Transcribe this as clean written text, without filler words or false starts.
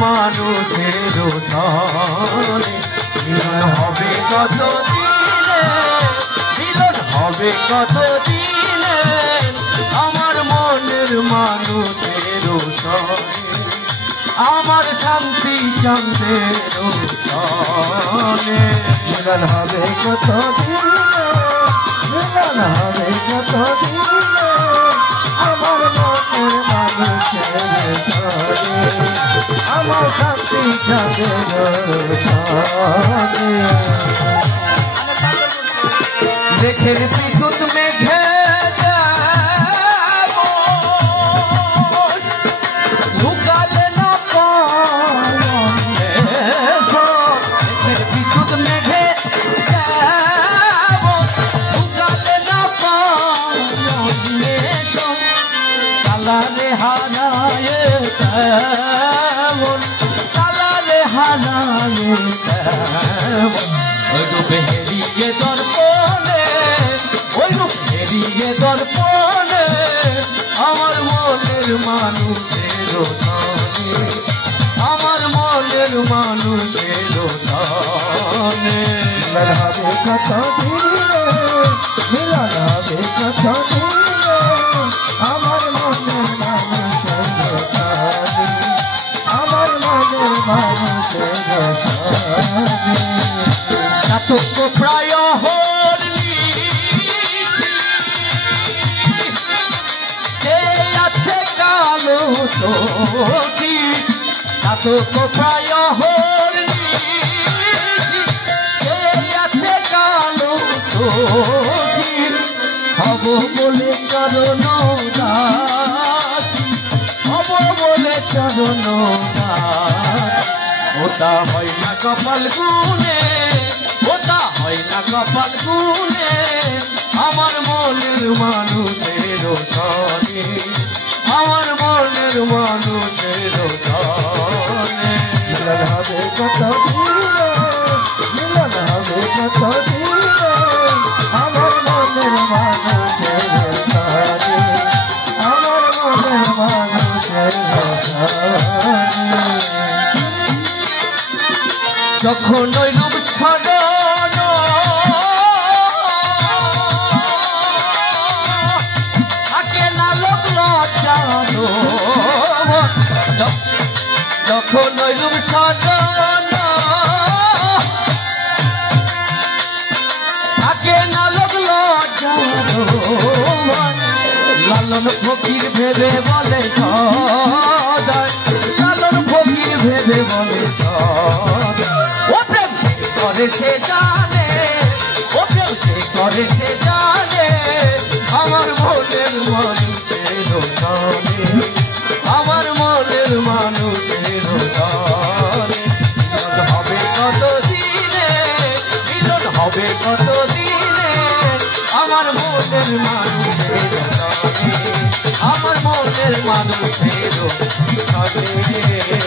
মানুষের সনে মিলন হবে কত দিনে, মিলন হবে কত দিনে আমার মনের মানুষের সনে, আমার শান্তি চন্দ্রের সনে মিলন হবে কত দিনে, মিলন হবে কত দিনে আমার মনের মানুষের সনে, আমার শান্তি চন্দ্রের সনে। মেঘের বিদ্যুৎ মেঘে ঢুকালে না মেঘের বিদ্যুৎ মেঘে ঢুকালে না কালারে হারায় কালারে হারায় ওই রূপে হেরিয়ে দর্পণে, ওই রূপ হেরিয়ে দর্পণে আমার মনের মানুষের সনে, আমার মনের মানুষের সনে মিলন হবে কত দিনে, মিলন হবে কত দিনে আমার মনের মানুষের সনে, আমার মনের মানুষের সনে। চাতক প্রায় হরলি যে আছে কালো সচি, চাতক প্রায় হরলি যে আছে কালো সচি হব বলে চরণ দাসী, হব বলে চরণ দাসী ওটা হয় না কপাল গুনে, ওটা হয় না কপাল গুনে আমার মনের মানুষের সনে, আমার মনের মানুষের সনে মিলন হবে কত দিনে, মিলন হবে কত দিনে আমার মনের মানুষের সনে, আমার মনের মানুষের সনে। যখন ওই রূপ স্মরণ থাকে না লোক লজ্জানো, যখন ওই রূপ স্মরণ থাকে না লোক লজ্জানো, লালন ফকির ভেবে বলে সদাই, লালন ফকির ভেবে বলে সদাই করে সে জানে, ও প্রেম করে সে জানে আমার মনের মানুষের সনে, আমার মনের মানুষের সনে মিলন হবে কত দিনে, মিলন হবে কত দিনে আমার মনের মানুষের সনে, আমার মনের মানুষের সনে।